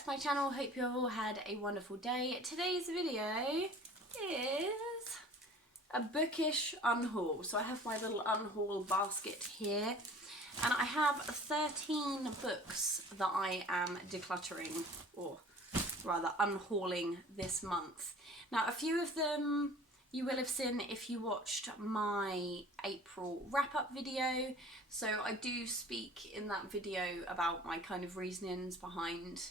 back to my channel. Hope you have all had a wonderful day. Today's video is a bookish unhaul. So I have my little unhaul basket here and I have 13 books that I am decluttering, or rather unhauling, this month. Now a few of them you will have seen if you watched my April wrap-up video. So I do speak in that video about my kind of reasonings behind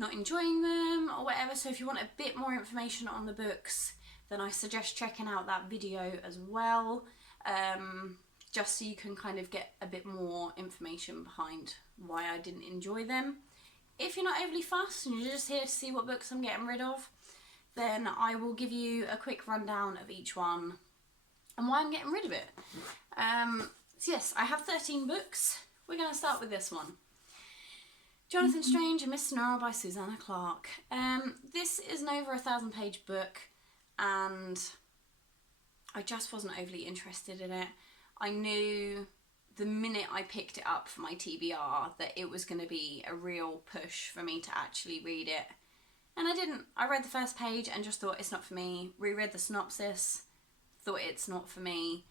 not enjoying them or whatever. So if you want a bit more information on the books, then I suggest checking out that video as well, just so you can kind of get a bit more information behind why I didn't enjoy them. If you're not overly fussed and you're just here to see what books I'm getting rid of, then I will give you a quick rundown of each one and why I'm getting rid of it. So yes, I have 13 books. We're going to start with this one. Jonathan Strange and Miss Sonora by Susanna Clarke. This is an over 1,000-page book and I just wasn't overly interested in it. I knew the minute I picked it up for my TBR that it was going to be a real push for me to actually read it. And I didn't. I read the first page and just thought it's not for me. Reread the synopsis, thought it's not for me.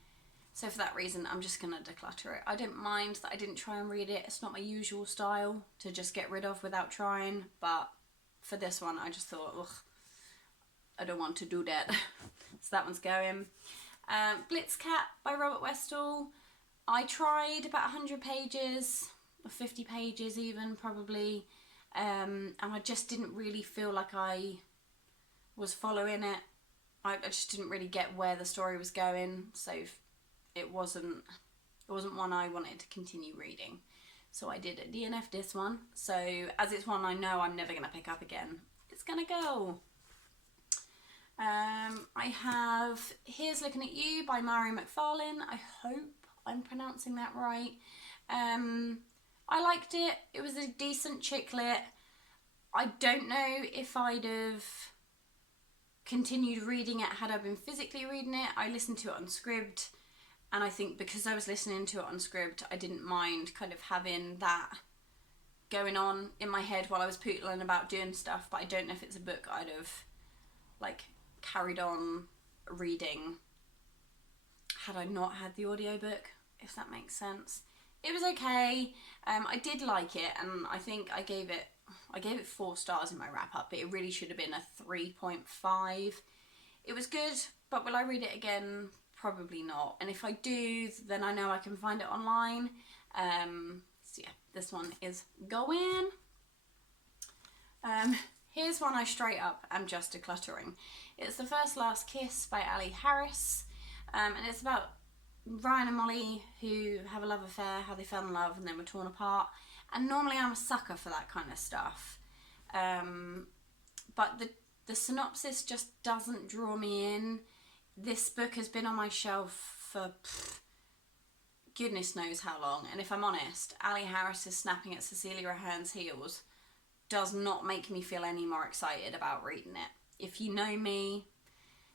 So for that reason, I'm just going to declutter it. I don't mind that I didn't try and read it. It's not my usual style to just get rid of without trying. But for this one, I just thought, ugh, I don't want to do that. So that one's going. Blitzcat by Robert Westall. I tried about 100 pages, or 50 pages even, probably. And I just didn't really feel like I was following it. I just didn't really get where the story was going, so it wasn't one I wanted to continue reading. So I did DNF this one. So as it's one I know I'm never going to pick up again, it's going to go. I have Here's Looking at You by Mary McFarlane. I hope I'm pronouncing that right. I liked it. It was a decent chick lit. I don't know if I'd have continued reading it had I been physically reading it. I listened to it on Scribd, and I think because I was listening to it on Scribd, I didn't mind kind of having that going on in my head while I was pootling about doing stuff, but I don't know if it's a book I'd have like carried on reading had I not had the audiobook, if that makes sense. It was okay. I did like it, and I think I gave it 4 stars in my wrap up, but it really should have been a 3.5. It was good, but will I read it again? Probably not. And if I do, then I know I can find it online. So yeah, this one is going. Here's one I straight up am just decluttering. It's The First Last Kiss by Ali Harris, and it's about Ryan and Molly who have a love affair, how they fell in love and then were torn apart. And normally I'm a sucker for that kind of stuff. But the synopsis just doesn't draw me in. This book has been on my shelf for goodness knows how long. And if I'm honest, Ali Harris is snapping at Cecilia Ahern's heels does not make me feel any more excited about reading it. If you know me,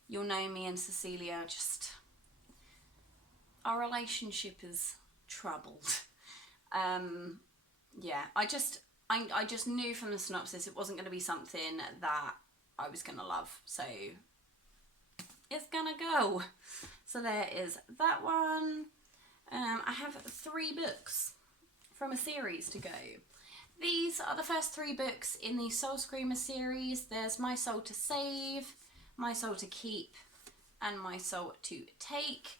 you'll know me and Cecilia just... our relationship is troubled. Yeah, I just knew from the synopsis it wasn't going to be something that I was going to love. So it's going to go. So there is that one. I have 3 books from a series to go. These are the first 3 books in the Soul Screamer series. There's My Soul to Save, My Soul to Keep, and My Soul to Take.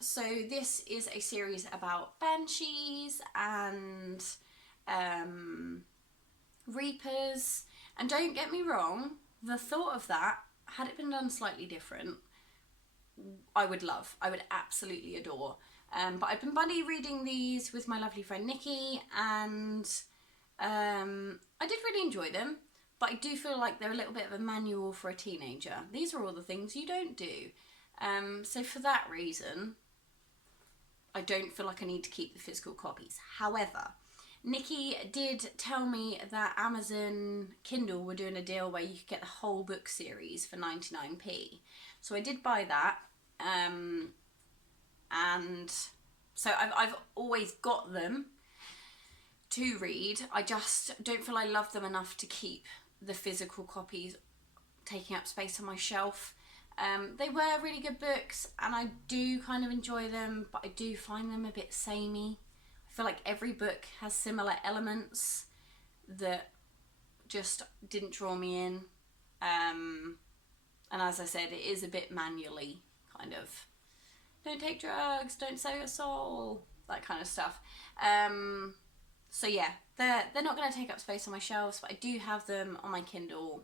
So this is a series about banshees and reapers, and don't get me wrong, the thought of that, had it been done slightly different, I would love, I would absolutely adore. But I've been buddy reading these with my lovely friend Nikki, and I did really enjoy them, but I do feel like they're a little bit of a manual for a teenager. These are all the things you don't do. So for that reason, I don't feel like I need to keep the physical copies. However, Nikki did tell me that Amazon Kindle were doing a deal where you could get the whole book series for 99p. So I did buy that, and so I've always got them to read. I just don't feel I love them enough to keep the physical copies taking up space on my shelf. They were really good books and I do kind of enjoy them, but I do find them a bit samey. I feel like every book has similar elements that just didn't draw me in. And as I said, it is a bit manually kind of, don't take drugs, don't sell your soul, that kind of stuff. So yeah, they're not going to take up space on my shelves, but I do have them on my Kindle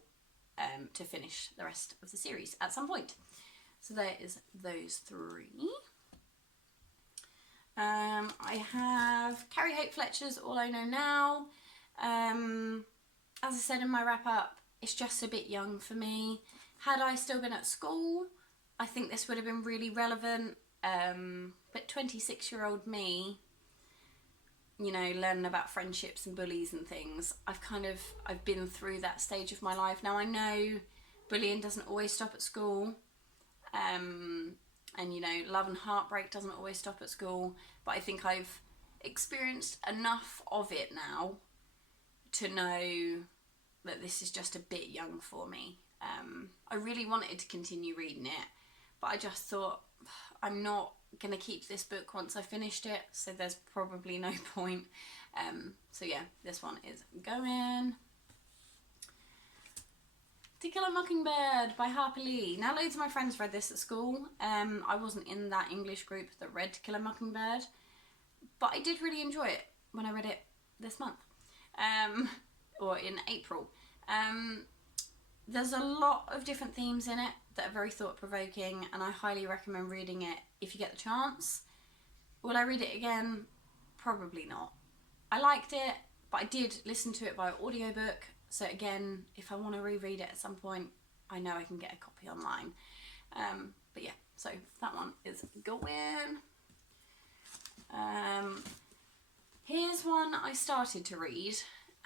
to finish the rest of the series at some point. So there is those three. I have Carrie Hope Fletcher's All I Know Now. As I said in my wrap up, it's just a bit young for me. Had I still been at school, I think this would have been really relevant. But 26-year-old me, you know, learning about friendships and bullies and things, I've been through that stage of my life. Now I know bullying doesn't always stop at school. And you know, love and heartbreak doesn't always stop at school, but I think I've experienced enough of it now to know that this is just a bit young for me. I really wanted to continue reading it, but I just thought, I'm not going to keep this book once I finished it, so there's probably no point. So yeah, this one is going. To Kill a Mockingbird by Harper Lee. Now loads of my friends read this at school. I wasn't in that English group that read To Kill a Mockingbird, but I did really enjoy it when I read it this month, or in April. There's a lot of different themes in it that are very thought-provoking, and I highly recommend reading it if you get the chance. Will I read it again? Probably not. I liked it, but I did listen to it by audiobook. So again, if I want to reread it at some point, I know I can get a copy online. But yeah, so that one is going. Here's one I started to read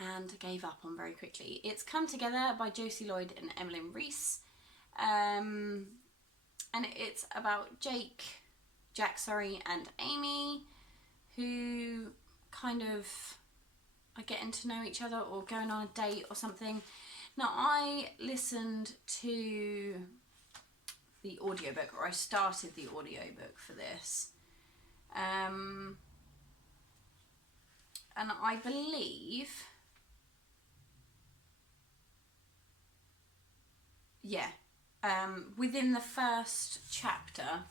and gave up on very quickly. It's Come Together by Josie, Lloyd and Emily Reese. And it's about Jack, and Amy, who kind of are getting to know each other or going on a date or something. Now I listened to the audiobook, or I started the audiobook for this. And I believe, yeah, within the first chapter,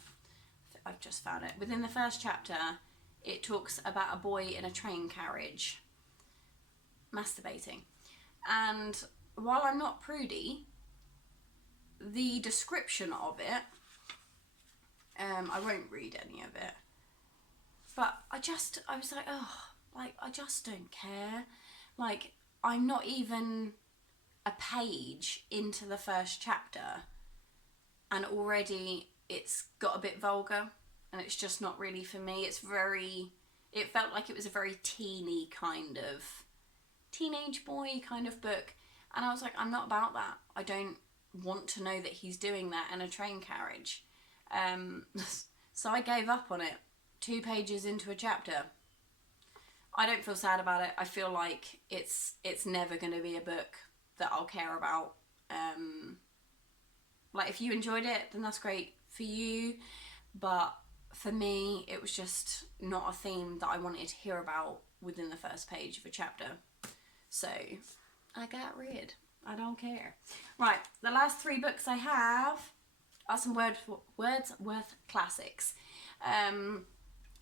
I've just found it, within the first chapter, it talks about a boy in a train carriage masturbating. And while I'm not prudy, the description of it, I won't read any of it, but I was like, oh, like, I just don't care. Like, I'm not even a page into the first chapter and already it's got a bit vulgar and it's just not really for me. It felt like it was a very teeny kind of, teenage boy kind of book, and I was like, I'm not about that. I don't want to know that he's doing that in a train carriage. So I gave up on it 2 pages into a chapter. I don't feel sad about it. I feel like it's never going to be a book that I'll care about. Like, if you enjoyed it, then that's great for you, but for me, it was just not a theme that I wanted to hear about within the first page of a chapter. So I got rid. I don't care. Right, the last 3 books I have are some Wordsworth classics.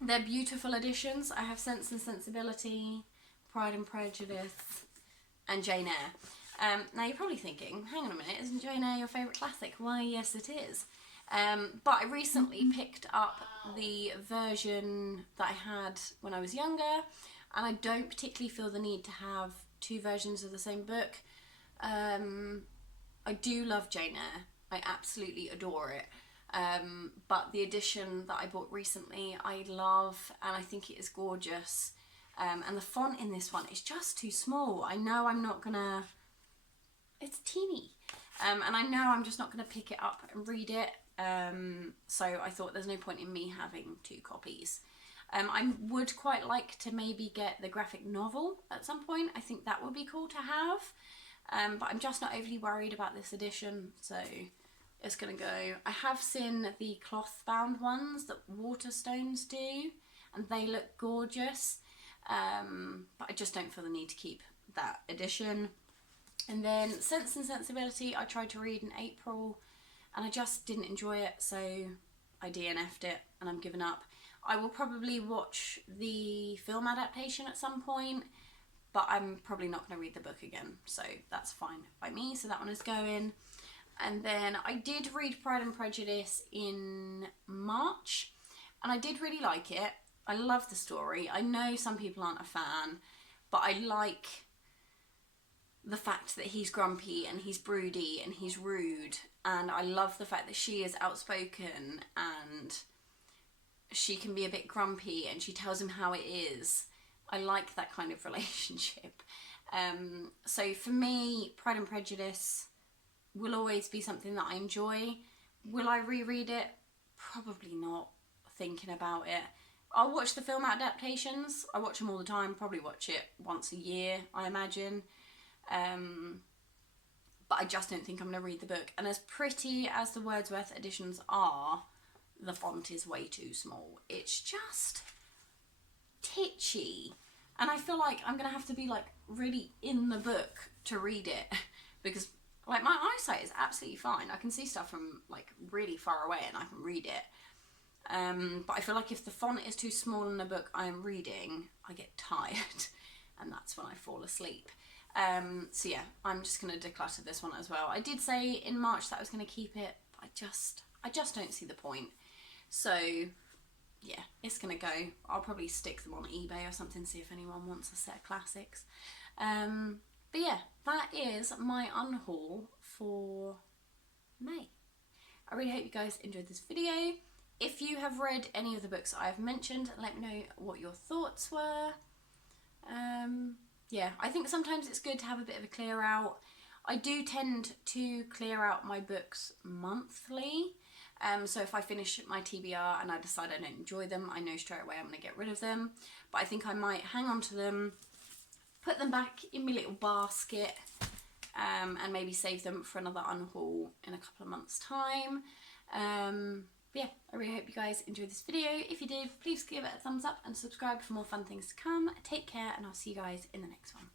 They're beautiful editions. I have Sense and Sensibility, Pride and Prejudice, and Jane Eyre. Now you're probably thinking, hang on a minute, isn't Jane Eyre your favourite classic? Why, yes it is. But I recently picked up the version that I had when I was younger, and I don't particularly feel the need to have 2 versions of the same book. I do love Jane Eyre. I absolutely adore it. But the edition that I bought recently, I love, and I think it is gorgeous. And the font in this one is just too small. I know I'm not gonna, it's teeny. And I know I'm just not gonna pick it up and read it. So I thought there's no point in me having 2 copies. I would quite like to maybe get the graphic novel at some point. I think that would be cool to have. But I'm just not overly worried about this edition, so it's gonna go. I have seen the cloth bound ones that Waterstones do, and they look gorgeous. But I just don't feel the need to keep that edition. And then Sense and Sensibility I tried to read in April and I just didn't enjoy it, so I DNF'd it and I'm giving up. I will probably watch the film adaptation at some point, but I'm probably not going to read the book again, so that's fine by me. So that one is going. And then I did read Pride and Prejudice in March and I did really like it. I love the story. I know some people aren't a fan, but I like the fact that he's grumpy and he's broody and he's rude, and I love the fact that she is outspoken and she can be a bit grumpy and she tells him how it is. I like that kind of relationship. So for me, Pride and Prejudice will always be something that I enjoy. Will I reread it? Probably not, thinking about it. I'll watch the film adaptations. I watch them all the time, probably watch it once a year, I imagine. But I just don't think I'm going to read the book. And as pretty as the Wordsworth editions are, the font is way too small. It's just titchy. And I feel like I'm going to have to be like really in the book to read it. Because like my eyesight is absolutely fine. I can see stuff from like really far away and I can read it. But I feel like if the font is too small in the book I'm reading, I get tired. And that's when I fall asleep. So yeah, I'm just going to declutter this one as well. I did say in March that I was going to keep it, but I just don't see the point. So yeah, it's going to go. I'll probably stick them on eBay or something, see if anyone wants a set of classics. But yeah, that is my unhaul for May. I really hope you guys enjoyed this video. If you have read any of the books I've mentioned, let me know what your thoughts were. Yeah, I think sometimes it's good to have a bit of a clear out. I do tend to clear out my books monthly. So if I finish my TBR and I decide I don't enjoy them, I know straight away I'm going to get rid of them. But I think I might hang on to them, put them back in my little basket, and maybe save them for another unhaul in a couple of months' time. But yeah, I really hope you guys enjoyed this video. If you did, please give it a thumbs up and subscribe for more fun things to come. Take care, and I'll see you guys in the next one.